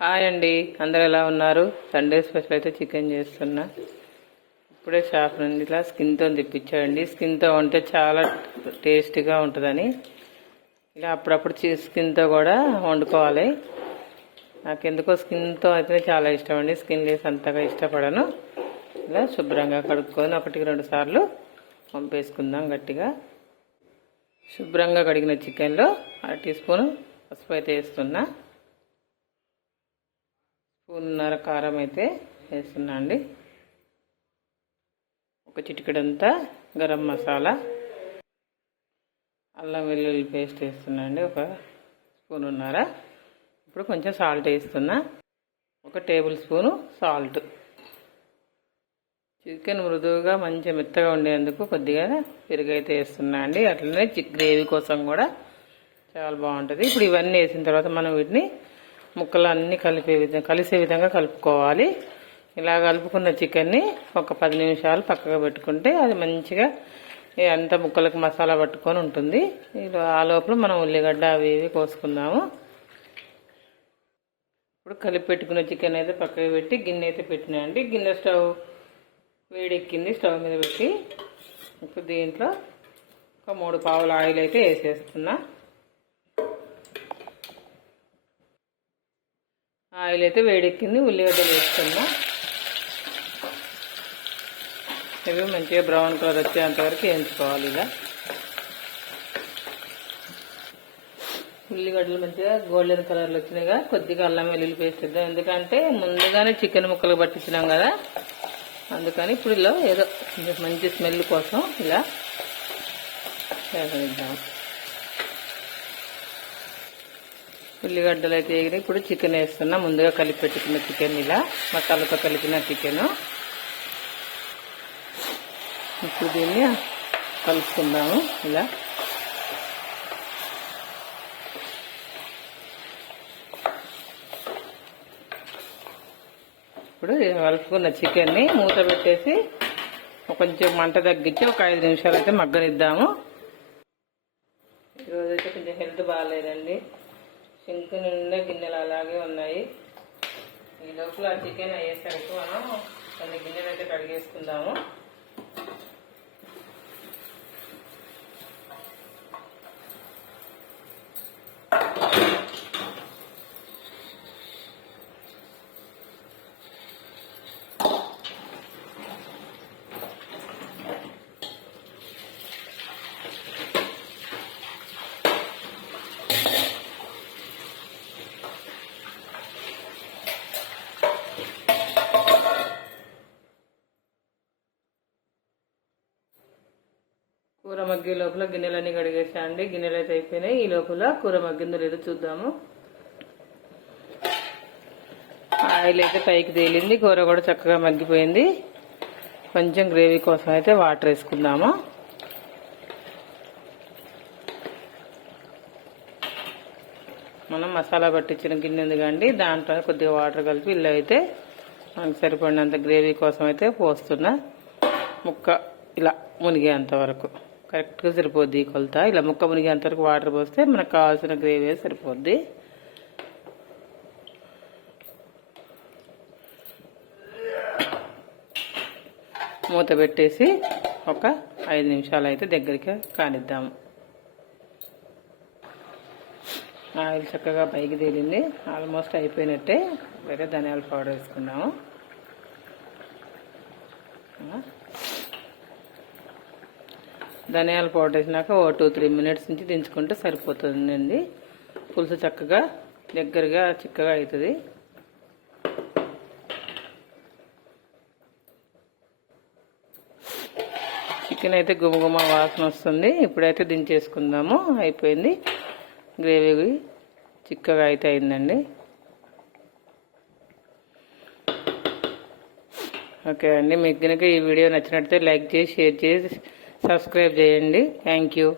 Hi అండి, అందరు ఎలా ఉన్నారు? సండే స్పెషల్ అయితే చికెన్ చేస్తున్నా. ఇప్పుడే షాప్ నుండి ఇలా స్కిన్తో తెప్పించాడండి. స్కిన్తో ఉంటే చాలా టేస్టీగా ఉంటుందని ఇలా అప్పుడప్పుడు స్కిన్తో కూడా వండుకోవాలి. నాకెందుకో స్కిన్తో అయితే చాలా ఇష్టం అండి. స్కిన్ లేసి అంతగా ఇష్టపడను. ఇలా శుభ్రంగా కడుక్కొని 1-2 సార్లు పంపేసుకుందాం గట్టిగా. శుభ్రంగా కడిగిన చికెన్లో 1 టీ స్పూన్ పసుపు అయితే వేస్తున్నా. స్పూన్నర కారం అయితే వేస్తున్నా అండి. ఒక చిటికెడంతా గరం మసాలా, అల్లం వెల్లుల్లి పేస్ట్ వేస్తున్నా అండి. 1 స్పూన్నర. ఇప్పుడు కొంచెం సాల్ట్ వేస్తున్నా. 1 టేబుల్ స్పూను సాల్ట్. చికెన్ మృదువుగా మంచిగా మెత్తగా ఉండేందుకు కొద్దిగా పెరుగు అయితే వేస్తున్నా అండి. అట్లనే గ్రేవీ కోసం కూడా చాలా బాగుంటుంది. ఇప్పుడు ఇవన్నీ వేసిన తర్వాత మనం వీటిని ముక్కలు అన్నీ కలిసే విధంగా కలుపుకోవాలి. ఇలా కలుపుకున్న చికెన్ని ఒక 10 నిమిషాలు పక్కగా పెట్టుకుంటే అది మంచిగా అంత ముక్కలకు మసాలా పట్టుకొని ఉంటుంది. ఆ లోపల మనం ఉల్లిగడ్డ అవి ఇవి కోసుకుందాము. ఇప్పుడు కలిపి పెట్టుకున్న చికెన్ అయితే పక్కకు పెట్టి గిన్నె అయితే పెట్టినా అండి. గిన్నె స్టవ్ వేడెక్కింది. స్టవ్ మీద పెట్టి ఇప్పుడు దీంట్లో ఒక 3 పావుల ఆయిల్ అయితే వేసేస్తున్నా. ఆయిల్ అయితే వేడెక్కింది. ఉల్లిగడ్డలు వేస్తున్నా. ఇవి మంచిగా బ్రౌన్ కలర్ వచ్చేంత వరకు వేయించుకోవాలి. ఇలా ఉల్లిగడ్డలు మంచిగా గోల్డెన్ కలర్లో వచ్చినాయిగా కొద్దిగా అల్లం వెల్లుల్లి పేస్ట్ ఇద్దాం. ఎందుకంటే ముందుగానే చికెన్ ముక్కలు పట్టించినాం కదా, అందుకని ఇప్పుడు ఇలా ఏదో మంచి స్మెల్ కోసం ఇలా వేద్దాం. ఉల్లిగడ్డలు అయితే వేగిన ఇప్పుడు చికెన్ వేస్తున్నా. ముందుగా కలిపి పెట్టుకున్న చికెన్, ఇలా మసాలాతో కలిపిన చికెన్. ఇప్పుడు దీన్ని కలుపుకుందాము. ఇలా ఇప్పుడు కలుపుకున్న చికెన్ని మూత పెట్టేసి కొంచెం మంట తగ్గించి ఒక 5 నిమిషాలు అయితే మగ్గనిద్దాము. ఈరోజైతే కొంచెం హెల్త్ బాగాలేదండి. సింక్ నిండా గిన్నెలు అలాగే ఉన్నాయి. ఈ లోపల చికెన్ అయ్యేసరికి మనం కొన్ని గిన్నెలు అయితే కడిగేసుకుందాము. కూర మగ్గే లోపల గిన్నెలన్నీ కడిగేసా అండి. గిన్నెలు అయితే అయిపోయినాయి. ఈ లోపల కూర మగ్గిందో లేదో చూద్దాము. ఆయిల్ అయితే పైకి తేలింది. కూర కూడా చక్కగా మగ్గిపోయింది. కొంచెం గ్రేవీ కోసం అయితే వాటర్ వేసుకుందాము. మనం మసాలా పట్టించిన గిన్నె ఉంది కండి, దాంట్లో కొద్దిగా వాటర్ కలిపి ఇల్లు అయితే మనకు సరిపడినంత గ్రేవీ కోసం అయితే పోస్తున్నా. ముక్క ఇలా మునిగేంత వరకు కరెక్ట్గా సరిపోద్ది కొలత. ఇలా ముక్క మునిగేంత వరకు వాటర్ పోస్తే మనకు కావాల్సిన గ్రేవీ సరిపోద్ది. మూత పెట్టేసి ఒక 5 నిమిషాలు అయితే దగ్గరికి కానిద్దాము. ఆయిల్ చక్కగా పైకి తేలింది. ఆల్మోస్ట్ అయిపోయినట్టే. వేరే ధనియాల పౌడర్ వేసుకున్నాము. ధనియాల పౌడర్ వేసినాక 2-3 మినిట్స్ నుంచి దించుకుంటే సరిపోతుందండి. పులుసు చక్కగా దగ్గరగా చిక్కగా అవుతుంది. చికెన్ అయితే గుమగుమ వాసన వస్తుంది. ఇప్పుడైతే దించేసుకుందాము. అయిపోయింది. గ్రేవీ చిక్కగా అయితే అయిందండి. ఓకే అండి, మీకు కనుక ఈ వీడియో నచ్చినట్లయితే లైక్ చేసి, షేర్ చేసి, సబ్స్క్రైబ్ చేయండి. Thank you.